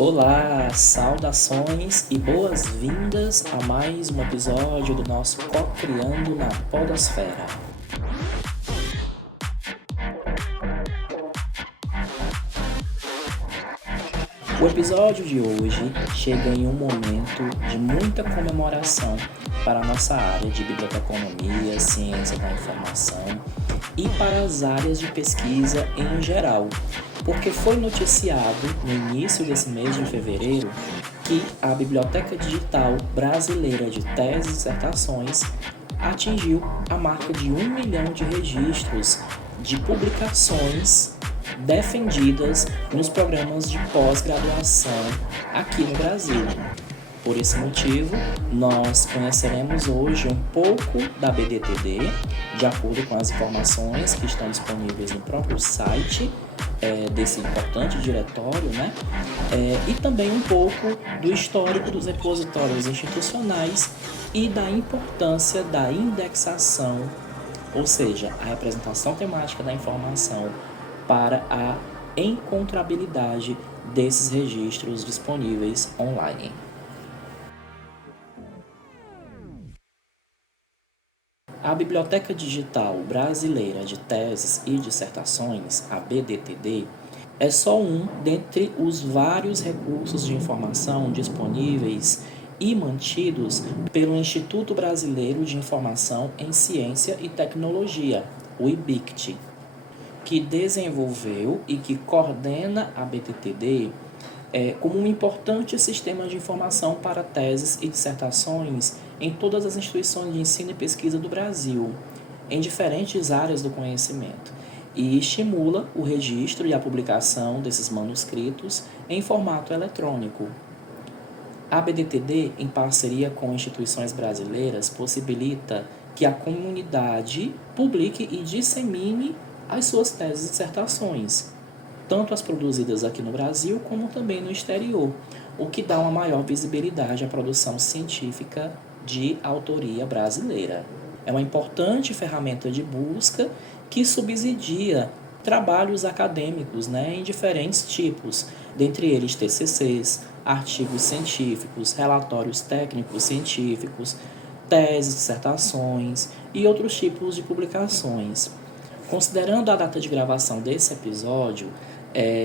Olá, saudações e boas-vindas a mais um episódio do nosso Co-Criando na Podosfera. O episódio de hoje chega em um momento de muita comemoração para a nossa área de biblioteconomia, ciência da informação e para as áreas de pesquisa em geral, porque foi noticiado no início desse mês de fevereiro que a Biblioteca Digital Brasileira de Teses e Dissertações atingiu a marca de 1 milhão de registros de publicações defendidas nos programas de pós-graduação aqui no Brasil. Por esse motivo, nós conheceremos hoje um pouco da BDTD, de acordo com as informações que estão disponíveis no próprio site desse importante diretório, né? E também um pouco do histórico dos repositórios institucionais e da importância da indexação, ou seja, a representação temática da informação para a encontrabilidade desses registros disponíveis online. A Biblioteca Digital Brasileira de Teses e Dissertações, a BDTD, é só um dentre os vários recursos de informação disponíveis e mantidos pelo Instituto Brasileiro de Informação em Ciência e Tecnologia, o IBICT, que desenvolveu e que coordena a BDTD como um importante sistema de informação para teses e dissertações em todas as instituições de ensino e pesquisa do Brasil, em diferentes áreas do conhecimento, e estimula o registro e a publicação desses manuscritos em formato eletrônico. A BDTD, em parceria com instituições brasileiras, possibilita que a comunidade publique e dissemine as suas teses e dissertações, tanto as produzidas aqui no Brasil como também no exterior, o que dá uma maior visibilidade à produção científica de autoria brasileira. É uma importante ferramenta de busca que subsidia trabalhos acadêmicos, em diferentes tipos, dentre eles TCCs, artigos científicos, relatórios técnicos científicos, teses, dissertações e outros tipos de publicações. Considerando a data de gravação desse episódio,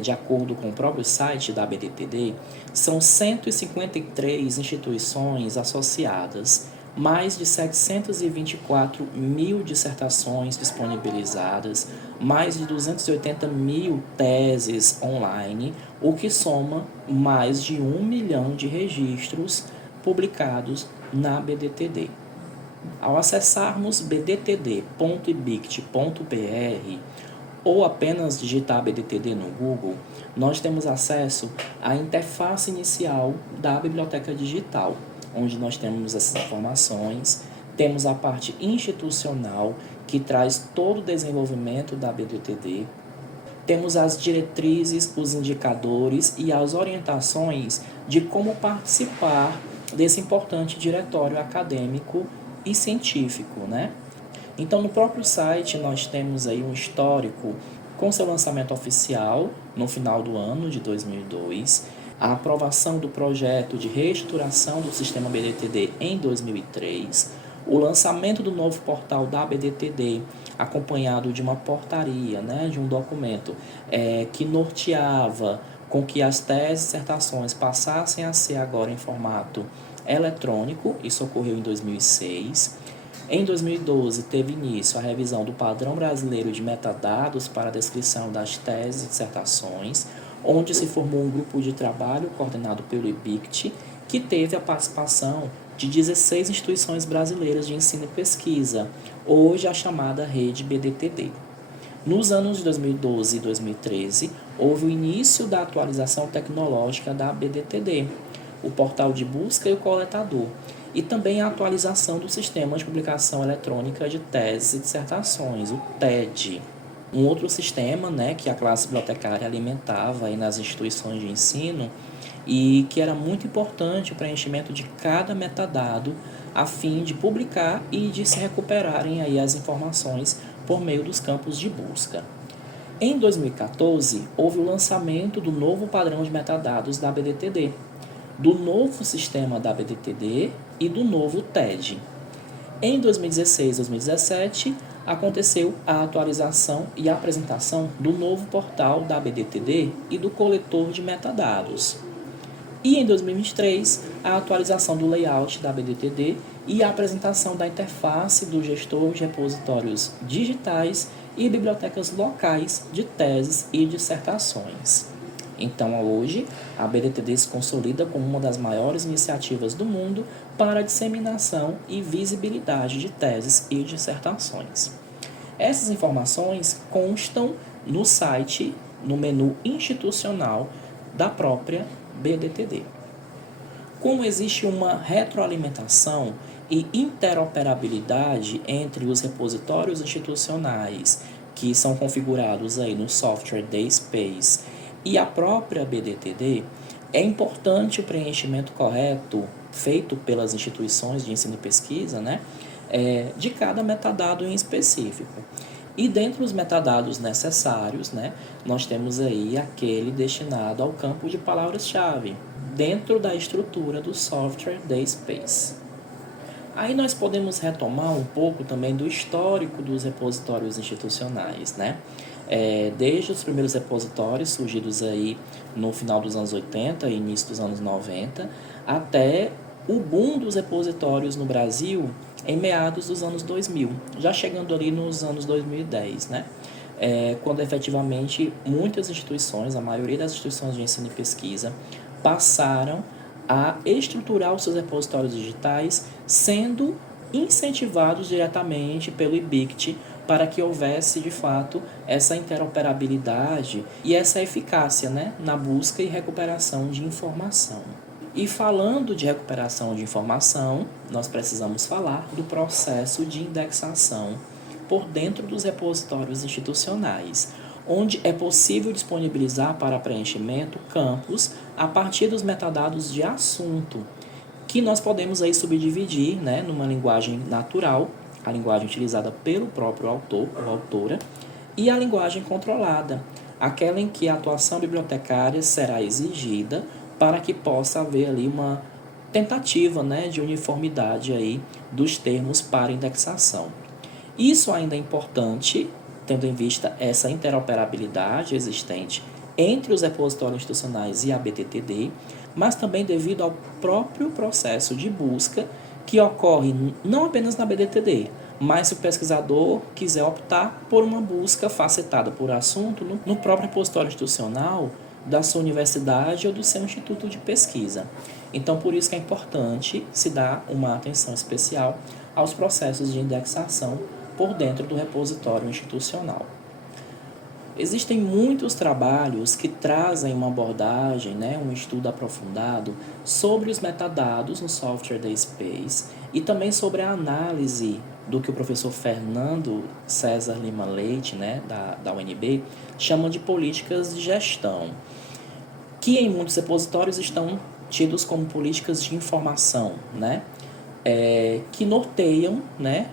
de acordo com o próprio site da BDTD, são 153 instituições associadas, mais de 724 mil dissertações disponibilizadas, mais de 280 mil teses online, o que soma mais de 1 milhão de registros publicados na BDTD. Ao acessarmos bdtd.ibict.br ou apenas digitar BDTD no Google, nós temos acesso à interface inicial da biblioteca digital, onde nós temos essas informações, temos a parte institucional, que traz todo o desenvolvimento da BDTD, temos as diretrizes, os indicadores e as orientações de como participar desse importante diretório acadêmico e científico, Então, no próprio site, nós temos aí um histórico com seu lançamento oficial no final do ano de 2002, a aprovação do projeto de reestruturação do sistema BDTD em 2003, o lançamento do novo portal da BDTD, acompanhado de uma portaria, de um documento que norteava com que as teses e dissertações passassem a ser agora em formato eletrônico. Isso ocorreu em 2006. Em 2012, teve início a revisão do Padrão Brasileiro de Metadados para a descrição das teses e dissertações, onde se formou um grupo de trabalho coordenado pelo IBICT, que teve a participação de 16 instituições brasileiras de ensino e pesquisa, hoje a chamada Rede BDTD. Nos anos de 2012 e 2013, houve o início da atualização tecnológica da BDTD, o portal de busca e o coletador, e também a atualização do Sistema de Publicação Eletrônica de Teses e Dissertações, o TED. Um outro sistema que a classe bibliotecária alimentava aí nas instituições de ensino e que era muito importante o preenchimento de cada metadado a fim de publicar e de se recuperarem aí as informações por meio dos campos de busca. Em 2014, houve o lançamento do novo padrão de metadados da ABDTD, do novo sistema da ABDTD e do novo TED. Em 2016 e 2017, aconteceu a atualização e apresentação do novo portal da ABDTD e do coletor de metadados. E em 2023, a atualização do layout da ABDTD e a apresentação da interface do gestor de repositórios digitais e bibliotecas locais de teses e dissertações. Então, hoje, a ABDTD se consolida como uma das maiores iniciativas do mundo para a disseminação e visibilidade de teses e dissertações. Essas informações constam no site, no menu institucional da própria BDTD. Como existe uma retroalimentação e interoperabilidade entre os repositórios institucionais que são configurados aí no software DSpace e a própria BDTD, é importante o preenchimento correto feito pelas instituições de ensino e pesquisa, de cada metadado em específico. E dentre os metadados necessários, nós temos aí aquele destinado ao campo de palavras-chave, dentro da estrutura do software DSpace. Aí nós podemos retomar um pouco também do histórico dos repositórios institucionais, desde os primeiros repositórios surgidos aí no final dos anos 80 e início dos anos 90, até o boom dos repositórios no Brasil em meados dos anos 2000, já chegando ali nos anos 2010, quando efetivamente muitas instituições, a maioria das instituições de ensino e pesquisa, passaram a estruturar os seus repositórios digitais, sendo incentivados diretamente pelo IBICT para que houvesse, de fato, essa interoperabilidade e essa eficácia na busca e recuperação de informação. E falando de recuperação de informação, nós precisamos falar do processo de indexação por dentro dos repositórios institucionais, onde é possível disponibilizar para preenchimento campos a partir dos metadados de assunto, que nós podemos aí subdividir numa linguagem natural, a linguagem utilizada pelo próprio autor ou autora, e a linguagem controlada, aquela em que a atuação bibliotecária será exigida para que possa haver ali uma tentativa de uniformidade aí dos termos para indexação. Isso ainda é importante, tendo em vista essa interoperabilidade existente entre os repositórios institucionais e a BDTD, mas também devido ao próprio processo de busca que ocorre não apenas na BDTD, mas se o pesquisador quiser optar por uma busca facetada por assunto no próprio repositório institucional da sua universidade ou do seu instituto de pesquisa. Então, por isso que é importante se dar uma atenção especial aos processos de indexação por dentro do repositório institucional. Existem muitos trabalhos que trazem uma abordagem, um estudo aprofundado sobre os metadados no software DSpace e também sobre a análise do que o professor Fernando César Lima Leite, da UNB, chama de políticas de gestão, que em muitos repositórios estão tidos como políticas de informação, que norteiam,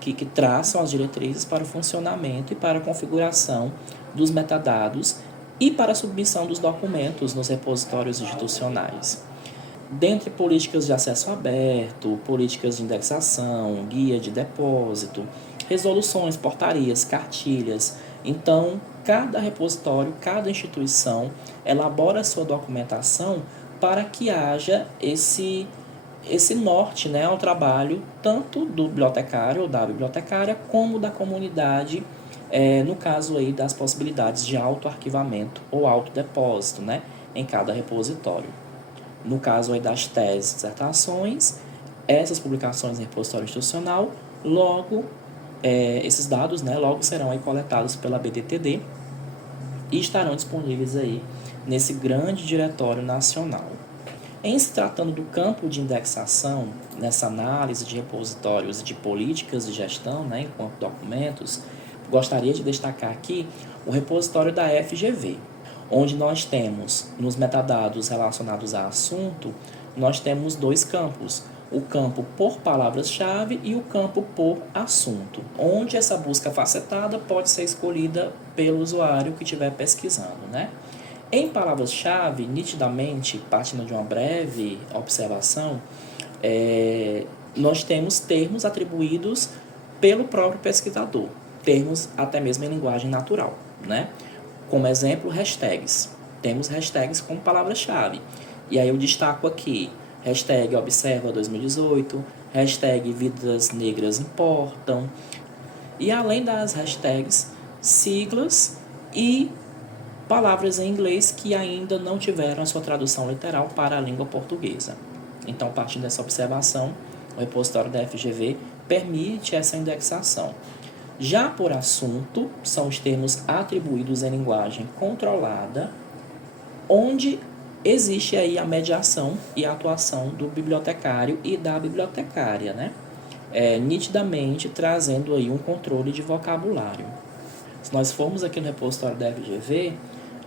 que traçam as diretrizes para o funcionamento e para a configuração dos metadados e para a submissão dos documentos nos repositórios institucionais. Dentre políticas de acesso aberto, políticas de indexação, guia de depósito, resoluções, portarias, cartilhas. Então, cada repositório, cada instituição elabora a sua documentação para que haja esse norte ao trabalho tanto do bibliotecário ou da bibliotecária como da comunidade, no caso aí das possibilidades de autoarquivamento ou autodepósito em cada repositório. No caso aí das teses e dissertações, essas publicações em repositório institucional, logo esses dados logo serão aí coletados pela BDTD e estarão disponíveis aí nesse grande diretório nacional. Em se tratando do campo de indexação, nessa análise de repositórios e de políticas de gestão, enquanto documentos, gostaria de destacar aqui o repositório da FGV, onde nós temos, nos metadados relacionados a assunto, nós temos dois campos, o campo por palavras-chave e o campo por assunto, onde essa busca facetada pode ser escolhida pelo usuário que estiver pesquisando, né? Em palavras-chave, nitidamente, partindo de uma breve observação, nós temos termos atribuídos pelo próprio pesquisador, termos até mesmo em linguagem natural, né? Como exemplo, hashtags. Temos hashtags como palavra-chave. E aí eu destaco aqui, hashtag Observa 2018, hashtag Vidas Negras Importam, e além das hashtags, siglas e palavras em inglês que ainda não tiveram a sua tradução literal para a língua portuguesa. Então, partindo dessa observação, o repositório da FGV permite essa indexação. Já por assunto, são os termos atribuídos em linguagem controlada, onde existe aí a mediação e a atuação do bibliotecário e da bibliotecária, né? Nitidamente trazendo aí um controle de vocabulário. Se nós formos aqui no repositório da FGV,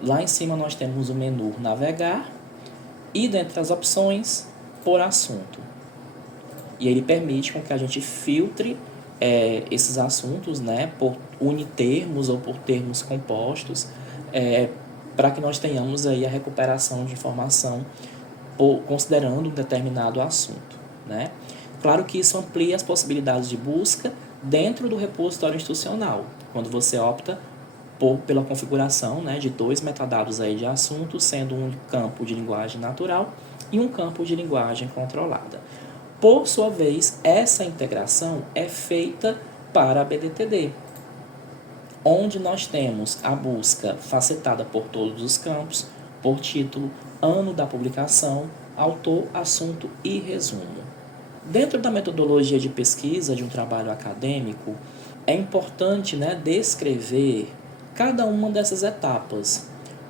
lá em cima nós temos o menu Navegar e dentre as opções, por assunto. E ele permite com que a gente filtre esses assuntos, né, por unitermos ou por termos compostos, para que nós tenhamos aí a recuperação de informação considerando um determinado assunto, né? Claro que isso amplia as possibilidades de busca dentro do repositório institucional, quando você opta pela configuração, né, de 2 metadados aí de assunto, sendo um campo de linguagem natural e um campo de linguagem controlada. Por sua vez, essa integração é feita para a BDTD, onde nós temos a busca facetada por todos os campos, por título, ano da publicação, autor, assunto e resumo. Dentro da metodologia de pesquisa de um trabalho acadêmico, é importante, né, descrever cada uma dessas etapas.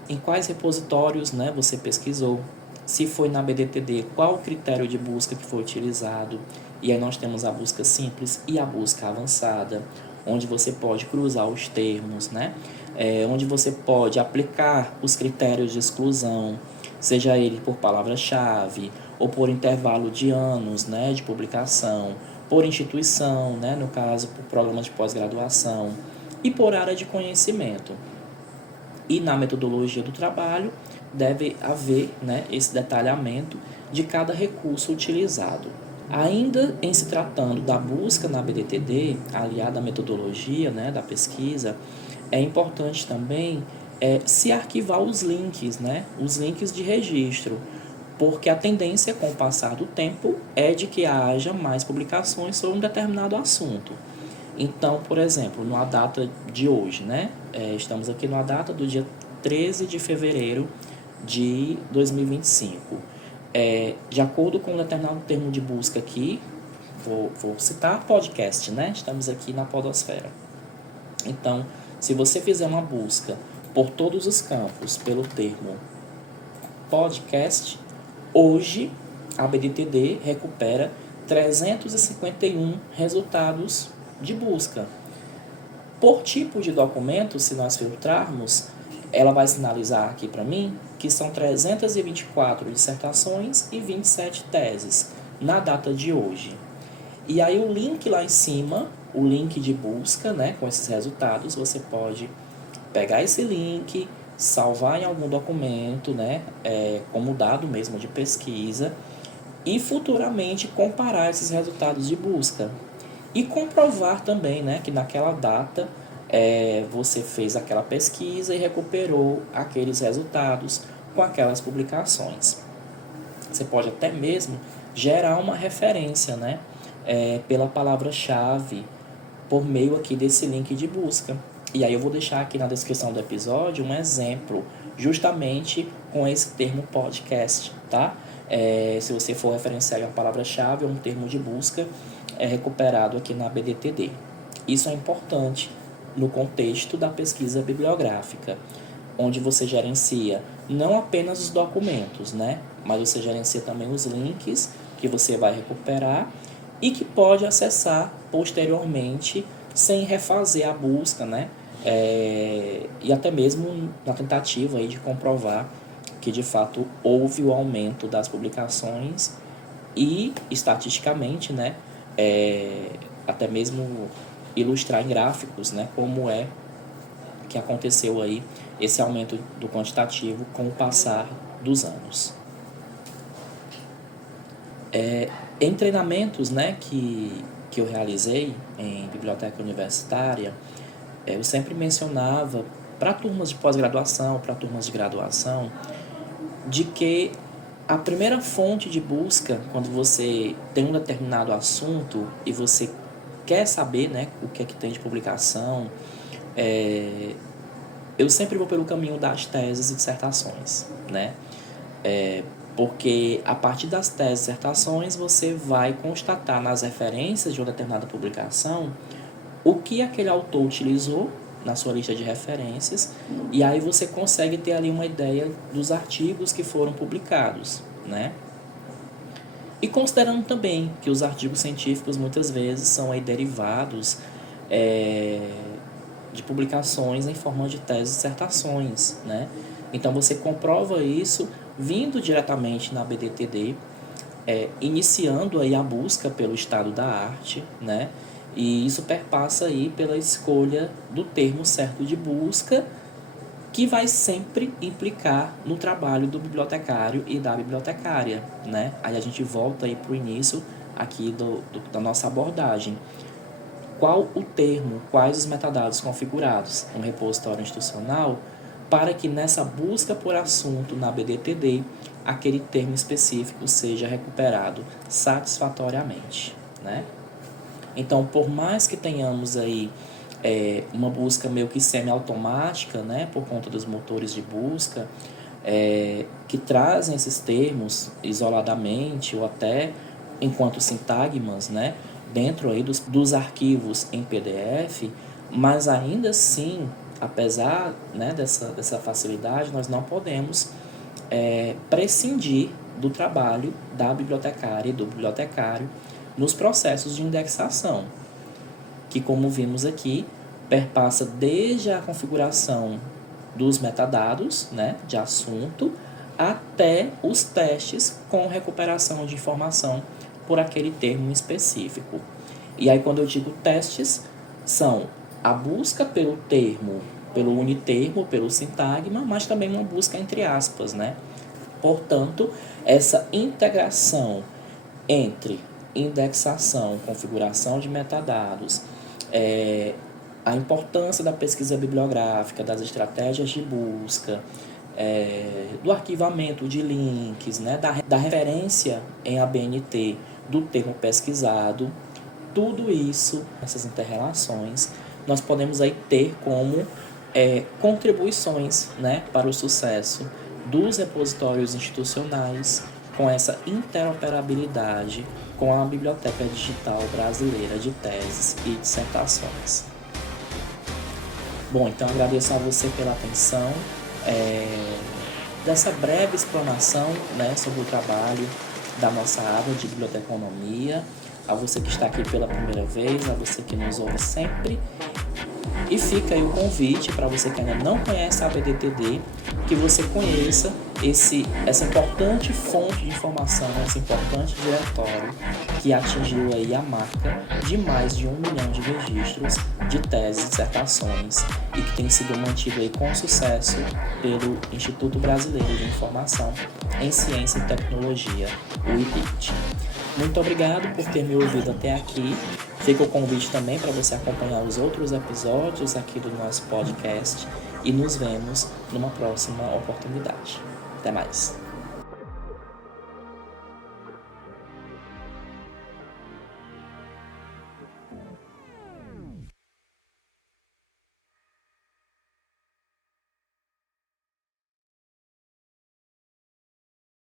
Em quais repositórios, né, você pesquisou, se foi na BDTD, qual o critério de busca que foi utilizado. E aí nós temos a busca simples e a busca avançada, onde você pode cruzar os termos, né? Onde você pode aplicar os critérios de exclusão, seja ele por palavra-chave ou por intervalo de anos, né, de publicação, por instituição, né, no caso, por programa de pós-graduação, e por área de conhecimento. E na metodologia do trabalho deve haver, né, esse detalhamento de cada recurso utilizado. Ainda em se tratando da busca na BDTD, aliada à metodologia, né, da pesquisa, é importante também se arquivar os links, né, os links de registro, porque a tendência com o passar do tempo é de que haja mais publicações sobre um determinado assunto. Então, por exemplo, na data de hoje, né, estamos aqui na data do dia 13 de fevereiro de 2025. De acordo com um determinado termo de busca aqui, vou citar podcast, né? Estamos aqui na podosfera. Então, se você fizer uma busca por todos os campos pelo termo podcast, hoje a BDTD recupera 351 resultados de busca. Por tipo de documento, se nós filtrarmos, ela vai sinalizar aqui para mim que são 324 dissertações e 27 teses na data de hoje. E aí o link lá em cima, o link de busca, né, com esses resultados, você pode pegar esse link, salvar em algum documento, né, como dado mesmo de pesquisa, e futuramente comparar esses resultados de busca. E comprovar também, né, que naquela data você fez aquela pesquisa e recuperou aqueles resultados com aquelas publicações. Você pode até mesmo gerar uma referência, né, pela palavra-chave por meio aqui desse link de busca. E aí eu vou deixar aqui na descrição do episódio um exemplo justamente com esse termo podcast, tá? Se você for referenciar a palavra-chave ou um termo de busca, é recuperado aqui na BDTD. Isso é importante no contexto da pesquisa bibliográfica, onde você gerencia não apenas os documentos, né, mas você gerencia também os links que você vai recuperar e que pode acessar posteriormente sem refazer a busca, né, e até mesmo na tentativa aí de comprovar que de fato houve o aumento das publicações e estatisticamente, né, até mesmo ilustrar em gráficos, né, como é que aconteceu aí esse aumento do quantitativo com o passar dos anos. Em treinamentos, né, que eu realizei em biblioteca universitária, eu sempre mencionava para turmas de pós-graduação, para turmas de graduação, de que a primeira fonte de busca, quando você tem um determinado assunto e você quer saber, né, o que é que tem de publicação, eu sempre vou pelo caminho das teses e dissertações, né? Porque a partir das teses e dissertações você vai constatar nas referências de uma determinada publicação o que aquele autor utilizou na sua lista de referências, e aí você consegue ter ali uma ideia dos artigos que foram publicados, né? E considerando também que os artigos científicos muitas vezes são aí derivados de publicações em forma de teses e dissertações, né? Então você comprova isso vindo diretamente na BDTD, iniciando aí a busca pelo estado da arte, né? E isso perpassa aí pela escolha do termo certo de busca, que vai sempre implicar no trabalho do bibliotecário e da bibliotecária, né? Aí a gente volta aí para o início aqui da nossa abordagem. Qual o termo, quais os metadados configurados no repositório institucional para que nessa busca por assunto na BDTD, aquele termo específico seja recuperado satisfatoriamente, né? Então, por mais que tenhamos aí uma busca meio que semi-automática, né, por conta dos motores de busca, que trazem esses termos isoladamente ou até enquanto sintagmas, né, dentro aí dos arquivos em PDF, mas ainda assim, apesar, né, dessa facilidade, nós não podemos prescindir do trabalho da bibliotecária e do bibliotecário nos processos de indexação, que, como vimos aqui, perpassa desde a configuração dos metadados, né, de assunto, até os testes com recuperação de informação por aquele termo específico. E aí, quando eu digo testes, são a busca pelo termo, pelo unitermo, pelo sintagma, mas também uma busca entre aspas, né? Portanto, essa integração entre indexação, configuração de metadados, a importância da pesquisa bibliográfica, das estratégias de busca, do arquivamento de links, né, da referência em ABNT do termo pesquisado, tudo isso, essas inter-relações, nós podemos aí ter como contribuições, né, para o sucesso dos repositórios institucionais com essa interoperabilidade com a Biblioteca Digital Brasileira de Teses e Dissertações. Bom, então agradeço a você pela atenção, dessa breve explanação, né, sobre o trabalho da nossa área de biblioteconomia, a você que está aqui pela primeira vez, a você que nos ouve sempre. E fica aí o convite para você que ainda não conhece a BDTD, que você conheça essa importante fonte de informação, esse importante diretório que atingiu aí a marca de mais de 1 milhão de registros de teses e dissertações e que tem sido mantido aí com sucesso pelo Instituto Brasileiro de Informação em Ciência e Tecnologia, o IBIT. Muito obrigado por ter me ouvido até aqui. Fica o convite também para você acompanhar os outros episódios aqui do nosso podcast e nos vemos numa próxima oportunidade. Até mais!